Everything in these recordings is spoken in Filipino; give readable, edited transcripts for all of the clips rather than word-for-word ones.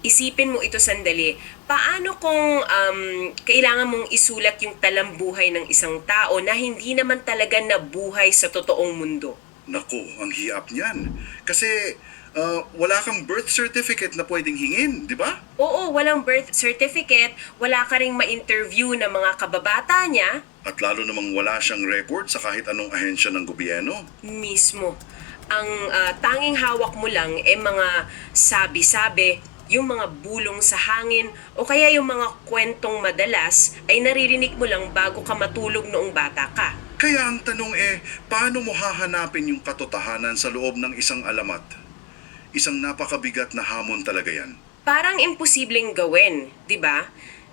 Isipin mo ito sandali. Paano kung kailangan mong isulat yung talambuhay ng isang tao na hindi naman talaga nabuhay sa totoong mundo? Naku, ang hiap niyan. Kasi wala kang birth certificate na pwedeng hingin, di ba? Oo, walang birth certificate, wala ka ring ma-interview ng mga kababata niya, At lalo namang wala siyang record sa kahit anong ahensya ng gobyerno. mismo. Ang tanging hawak mo lang mga sabi-sabi, yung mga bulong sa hangin o kaya yung mga kwentong madalas ay naririnig mo lang bago ka matulog noong bata ka. Kaya ang tanong paano mo hahanapin yung katotohanan sa loob ng isang alamat? Isang napakabigat na hamon talaga yan. Parang imposibleng gawin, 'di ba?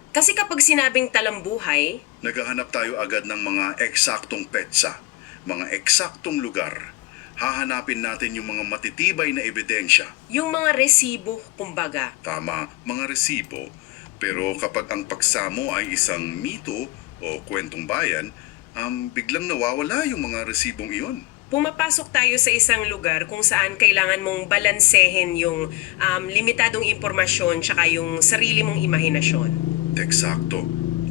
Kasi kapag sinabing talambuhay, Naghahanap tayo agad ng mga eksaktong petsa, mga eksaktong lugar. Hahanapin natin yung mga matitibay na ebidensya. yung mga resibo, kumbaga. Tama, mga resibo. Pero kapag ang paksa mo ay isang mito o kwentong bayan, biglang nawawala yung mga resibong iyon. Pumapasok tayo sa isang lugar kung saan kailangan mong balansehin yung limitadong impormasyon tsaka yung sarili mong imahinasyon. Eksakto.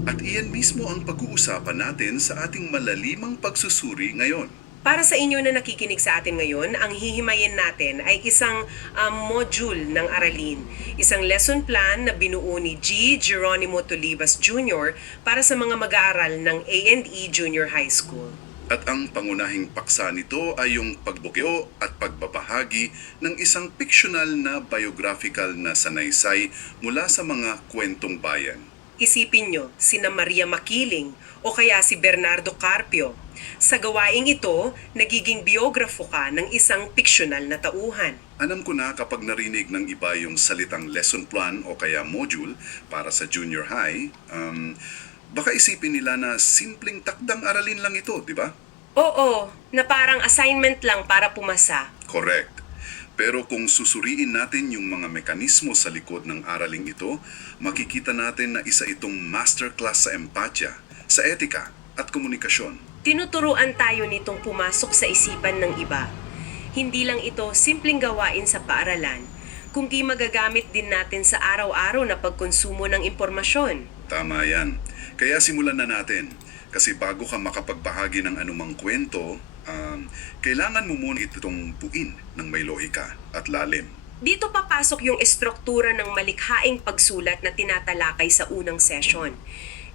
At iyan mismo ang pag-uusapan natin sa ating malalimang pagsusuri ngayon. Para sa inyo na nakikinig sa atin ngayon, ang hihimayin natin ay isang module ng aralin. Isang lesson plan na binuo ni G. Geronimo Tolivas Jr. para sa mga mag-aaral ng A&E Junior High School. At ang pangunahing paksa nito ay yung pagbukyo at pagbabahagi ng isang fiksyonal na biographical na sanaysay mula sa mga kwentong bayan. Isipin nyo, sina Maria Makiling o kaya si Bernardo Carpio. Sa gawaing ito, nagiging biografo ka ng isang piksyonal na tauhan. Alam ko na kapag narinig ng iba yung salitang lesson plan o kaya module para sa junior high, baka isipin nila na simpleng takdang aralin lang ito, di ba? Oo, na parang assignment lang para pumasa. Correct. Pero kung susuriin natin yung mga mekanismo sa likod ng araling ito, makikita natin na isa itong masterclass sa empatya, sa etika at komunikasyon. Tinuturuan tayo nitong pumasok sa isipan ng iba. Hindi lang ito simpleng gawain sa paaralan, kundi magagamit din natin sa araw-araw na pagkonsumo ng impormasyon. Tama yan. Kaya simulan na natin. Kasi bago ka makapagbahagi ng anumang kwento, kailangan mo muna itong buuin ng may lohika at lalim. Dito papasok yung estruktura ng malikhaing pagsulat na tinatalakay sa unang session.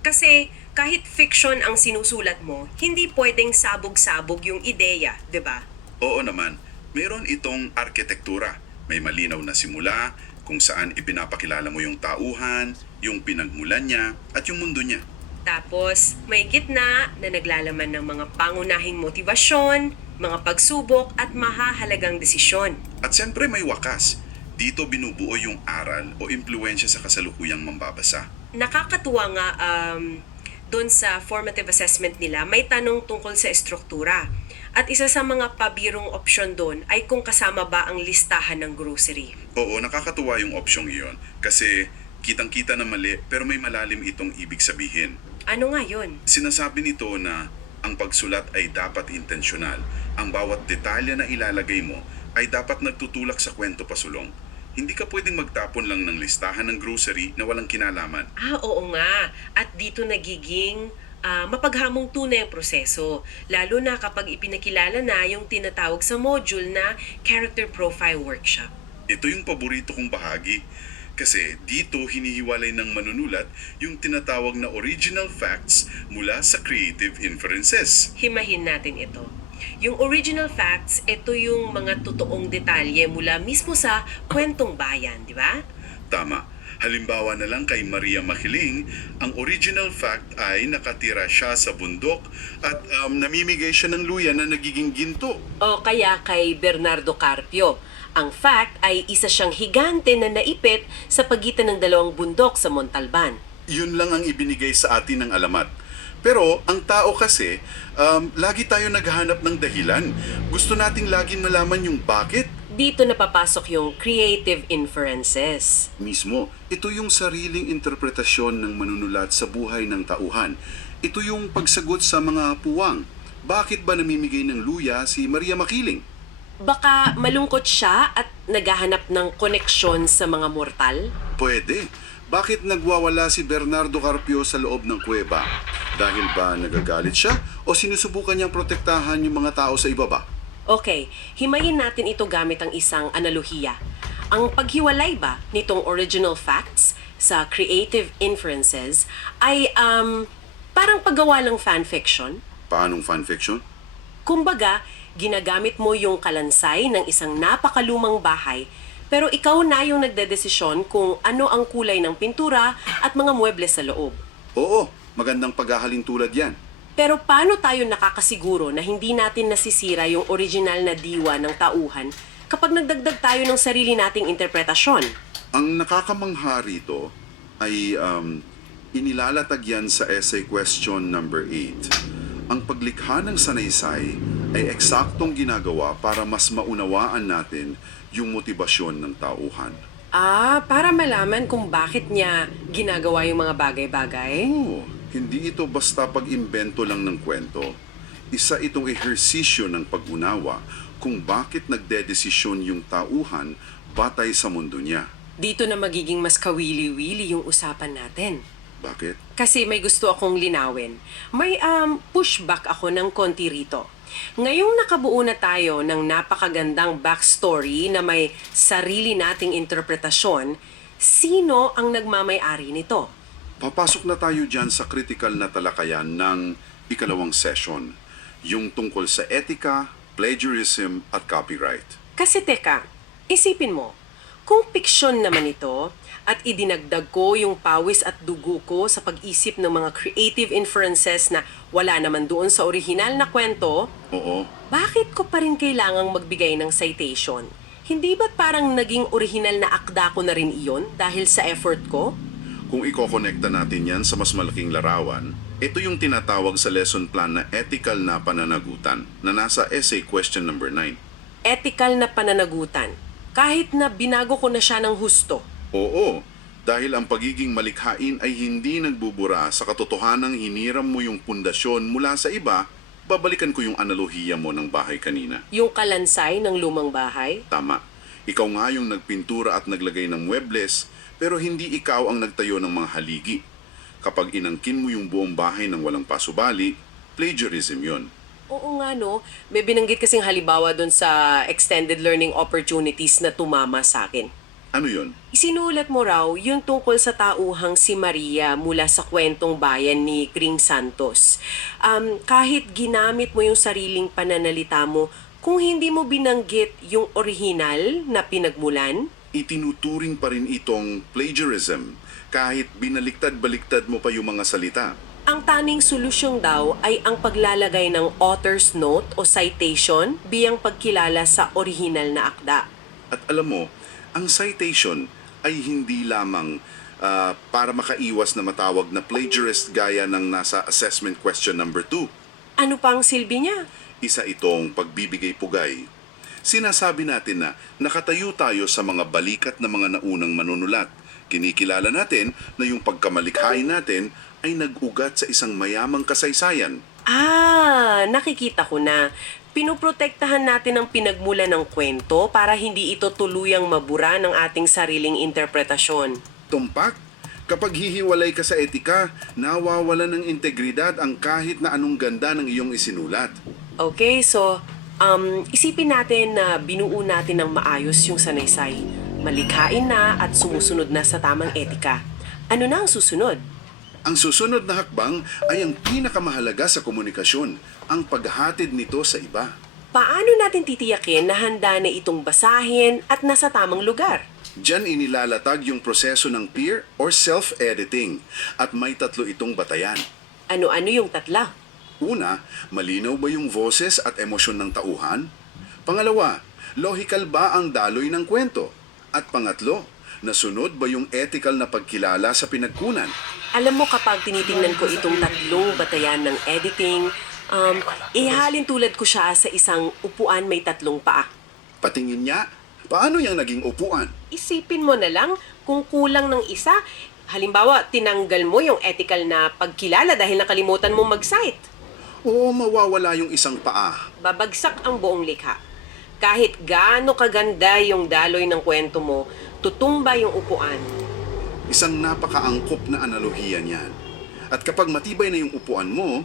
Kasi kahit fiction ang sinusulat mo, hindi pwedeng sabog-sabog yung ideya, 'di ba? Oo naman, meron itong arkitektura. May malinaw na simula, kung saan ipinapakilala mo yung tauhan, yung pinagmulan niya, at yung mundo niya. Tapos may gitna na naglalaman ng mga pangunahing motibasyon, mga pagsubok at mahahalagang desisyon. At siyempre may wakas. Dito binubuo yung aral o impluensya sa kasalukuyang mambabasa. Nakakatuwa nga doon sa formative assessment nila, may tanong tungkol sa estruktura. At isa sa mga pabirong opsyon doon ay kung kasama ba ang listahan ng grocery. Oo, nakakatuwa yung opsyong iyon kasi kitang-kita na mali pero may malalim itong ibig sabihin. Ano nga yun? Sinasabi nito na ang pagsulat ay dapat intensyonal. Ang bawat detalye na ilalagay mo ay dapat nagtutulak sa kwento pasulong. Hindi ka pwedeng magtapon lang ng listahan ng grocery na walang kinalaman. Oo nga. At dito nagiging mapaghamong tunay ang proseso. Lalo na kapag ipinakilala na yung tinatawag sa module na Character Profile Workshop. Ito yung paborito kong bahagi. Kasi dito hinihiwalay ng manunulat yung tinatawag na original facts mula sa creative inferences. Himahin natin ito. Yung original facts, ito yung mga totoong detalye mula mismo sa kwentong bayan, di ba? Tama. Halimbawa na lang kay Maria Makiling, ang original fact ay nakatira siya sa bundok at namimigay siya ng luya na nagiging ginto. O kaya kay Bernardo Carpio. Ang fact ay isa siyang higante na naipit sa pagitan ng dalawang bundok sa Montalban. Yun lang ang ibinigay sa atin ng alamat. Pero ang tao kasi, lagi tayo naghahanap ng dahilan. Gusto nating laging malaman yung bakit. Dito napapasok yung creative inferences. Mismo, ito yung sariling interpretasyon ng manunulat sa buhay ng tauhan. Ito yung pagsagot sa mga puwang. Bakit ba namimigay ng luya si Maria Makiling? Baka malungkot siya at naghahanap ng koneksyon sa mga mortal? Pwede. Bakit nagwawala si Bernardo Carpio sa loob ng kuweba? Dahil ba nagagalit siya o sinusubukan niyang protektahan yung mga tao sa ibaba? Okay, himayin natin ito gamit ang isang analohiya. Ang paghiwalay ba nitong original facts sa creative inferences ay parang paggawa ng fanfiction? Paanong fanfiction? Kumbaga, ginagamit mo yung kalansay ng isang napakalumang bahay pero ikaw na yung nagdedesisyon kung ano ang kulay ng pintura at mga muebles sa loob. Oo, magandang paghahalin tulad yan. Pero paano tayo nakakasiguro na hindi natin nasisira yung original na diwa ng tauhan kapag nagdagdag tayo ng sarili nating interpretasyon? Ang nakakamangha rito ay inilalatag yan sa essay question number 8. Ang paglikha ng sanaysay ay eksaktong ginagawa para mas maunawaan natin yung motibasyon ng tauhan. Para malaman kung bakit niya ginagawa yung mga bagay-bagay? Oo, hindi ito basta pag-imbento lang ng kwento. Isa itong ehersisyo ng pag-unawa kung bakit nagdedesisyon yung tauhan batay sa mundo niya. Dito na magiging mas kawili-wili yung usapan natin. Bakit? Kasi may gusto akong linawin. May pushback ako ng konti rito. Ngayong nakabuo na tayo ng napakagandang backstory na may sarili nating interpretasyon, sino ang nagmamay-ari nito? Papasok na tayo dyan sa critical na talakayan ng ikalawang session, yung tungkol sa etika, plagiarism at copyright. Kasi teka, isipin mo, kung fiksyon naman ito at idinagdag ko yung pawis at dugo ko sa pag-isip ng mga creative inferences na wala naman doon sa orihinal na kwento, Oo, bakit ko pa rin kailangang magbigay ng citation? Hindi ba't parang naging orihinal na akda ko na rin iyon dahil sa effort ko? kung ikokonekta natin yan sa mas malaking larawan, ito yung tinatawag sa lesson plan na ethical na pananagutan na nasa essay question number 9. Ethical na pananagutan. Kahit na binago ko na siya ng husto. Oo, dahil ang pagiging malikhain ay hindi nagbubura sa katotohanang hiniram mo yung pundasyon mula sa iba, babalikan ko yung analohiya mo ng bahay kanina. Yung kalansay ng lumang bahay. Tama. Ikaw nga yung nagpintura at naglagay ng muebles, pero hindi ikaw ang nagtayo ng mga haligi. Kapag inangkin mo yung buong bahay ng walang pasubali, plagiarism yon. Oo nga no, may binanggit kasing halimbawa doon sa extended learning opportunities na tumama sa akin. Ano yon? Isinulat mo raw yung tungkol sa tauhang si Maria mula sa kwentong bayan ni Kring Santos. Kahit ginamit mo yung sariling pananalita mo, kung hindi mo binanggit yung orihinal na pinagmulan, Itinuturing pa rin itong plagiarism kahit binaliktad-baliktad mo pa yung mga salita. ang tanging solusyon daw ay ang paglalagay ng author's note o citation biyang pagkilala sa orihinal na akda. At alam mo, ang citation ay hindi lamang para makaiwas na matawag na plagiarist gaya ng nasa assessment question number 2. Ano pang silbi niya? Isa itong pagbibigay pugay. Sinasabi natin na nakatayo tayo sa mga balikat na mga naunang manunulat. Kinikilala natin na yung pagkamalikhain natin ay nag-ugat sa isang mayamang kasaysayan. Nakikita ko na. Pinoprotektahan natin ang pinagmula ng kwento para hindi ito tuluyang mabura ng ating sariling interpretasyon. Tumpak, kapag hihiwalay ka sa etika, nawawala ng integridad ang kahit na anong ganda ng iyong isinulat. Okay, so isipin natin na binuo natin ng maayos yung sanaysay. Malikhain na at sumusunod na sa tamang etika. Ano na ang susunod? Ang susunod na hakbang ay ang pinakamahalaga sa komunikasyon, ang paghatid nito sa iba. Paano natin titiyakin na handa na itong basahin at nasa tamang lugar? Diyan inilalatag yung proseso ng peer or self-editing at may 3 itong batayan. Ano-ano yung tatla? Una, malinaw ba yung boses at emosyon ng tauhan? Pangalawa, logical ba ang daloy ng kwento? At pangatlo, nasunod ba yung ethical na pagkilala sa pinagkunan? Alam mo kapag tinitingnan ko itong 3 batayan ng editing, ihalin tulad ko siya sa isang upuan may 3 paa. Patingin niya, paano yang naging upuan? Isipin mo na lang kung kulang ng isa. Halimbawa, tinanggal mo yung ethical na pagkilala dahil nakalimutan mo mag-cite. Oo, mawawala yung isang paa. Babagsak ang buong likha. Kahit gaano kaganda yung daloy ng kwento mo, tutumba yung upuan. Isang napakaangkop na analohiya niyan. At kapag matibay na yung upuan mo,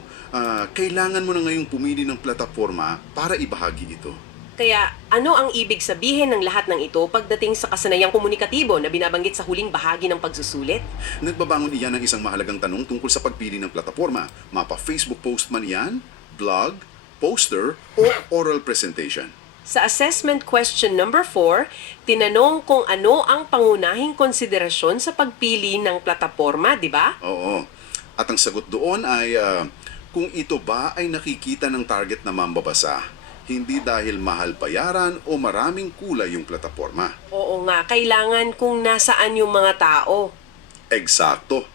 kailangan mo na ngayong pumili ng plataforma para ibahagi ito. Kaya ano ang ibig sabihin ng lahat ng ito pagdating sa kasanayang komunikatibo na binabanggit sa huling bahagi ng pagsusulit? Nagbabangon iyan ng isang mahalagang tanong tungkol sa pagpili ng plataforma. Mapa Facebook post man yan, blog, poster, o oral presentation. Sa assessment question number 4, tinanong kung ano ang pangunahing konsiderasyon sa pagpili ng plataforma, di ba? Oo. At ang sagot doon ay kung ito ba ay nakikita ng target na mambabasa, hindi dahil mahal bayaran o maraming kulay yung plataforma. Oo nga, kailangan kung nasaan yung mga tao. Eksakto.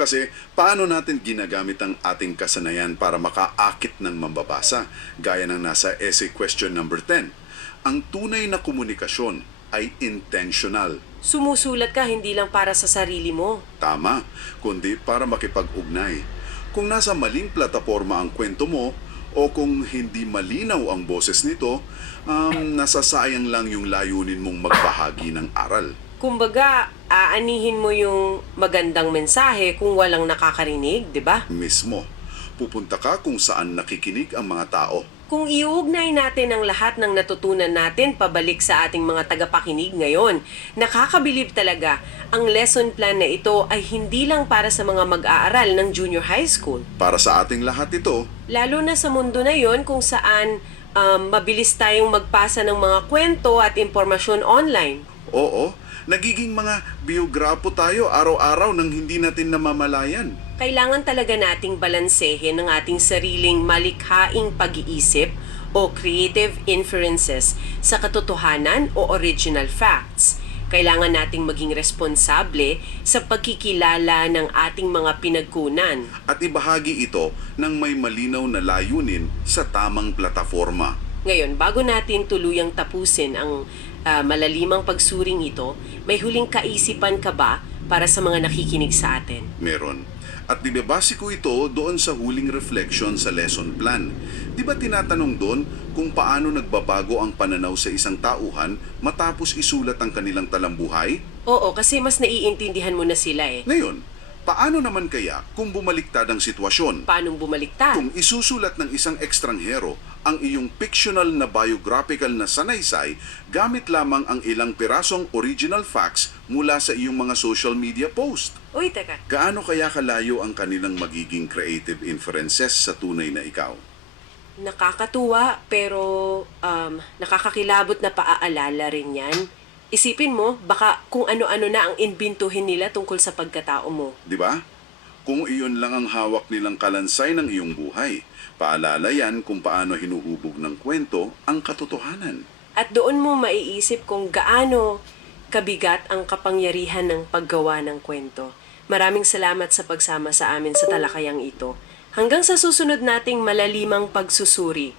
Kasi paano natin ginagamit ang ating kasanayan para makaakit ng mambabasa, gaya ng nasa essay question number 10. Ang tunay na komunikasyon ay intentional. Sumusulat ka hindi lang para sa sarili mo. Tama, kundi para makipag-ugnay. Kung nasa maling plataforma ang kwento mo, o kung hindi malinaw ang boses nito, nasasayang lang yung layunin mong magbahagi ng aral. Kumbaga, aanihin mo yung magandang mensahe kung walang nakakarinig, di ba? Mismo, pupunta ka kung saan nakikinig ang mga tao. Kung iuugnay natin ang lahat ng natutunan natin pabalik sa ating mga tagapakinig ngayon, nakakabilib talaga, ang lesson plan na ito ay hindi lang para sa mga mag-aaral ng junior high school. Para sa ating lahat ito, Lalo na sa mundo na yon kung saan mabilis tayong magpasa ng mga kwento at impormasyon online. oo, nagiging mga biograpo tayo araw-araw nang hindi natin namamalayan. Kailangan talaga nating balansehin ang ating sariling malikhaing pag-iisip o creative inferences sa katotohanan o original facts. Kailangan nating maging responsable sa pagkikilala ng ating mga pinagkunan. At ibahagi ito ng may malinaw na layunin sa tamang plataforma. Ngayon, bago natin tuluyang tapusin ang malalimang pagsuring ito, may huling kaisipan ka ba para sa mga nakikinig sa atin? Meron. At ibabase ko ito doon sa huling reflection sa lesson plan. Di ba tinatanong doon kung paano nagbabago ang pananaw sa isang tauhan matapos isulat ang kanilang talambuhay? Oo, kasi mas naiintindihan mo na sila eh. Ngayon, paano naman kaya kung bumaliktad ang sitwasyon? Paanong bumaliktad? Kung isusulat ng isang ekstranghero ang iyong fictional na biographical na sanaysay gamit lamang ang ilang pirasong original facts mula sa iyong mga social media post. Uy, teka. Gaano kaya kalayo ang kanilang magiging creative inferences sa tunay na ikaw? Nakakatuwa pero nakakakilabot na paaalala rin yan. Isipin mo, baka kung ano-ano na ang imbintuhin nila tungkol sa pagkatao mo. Di ba? Kung iyon lang ang hawak nilang kalansay ng iyong buhay, paalala yan kung paano hinuhubog ng kwento ang katotohanan. At doon mo maiisip kung gaano kabigat ang kapangyarihan ng paggawa ng kwento. Maraming salamat sa pagsama sa amin sa talakayang ito. Hanggang sa susunod nating malalimang pagsusuri.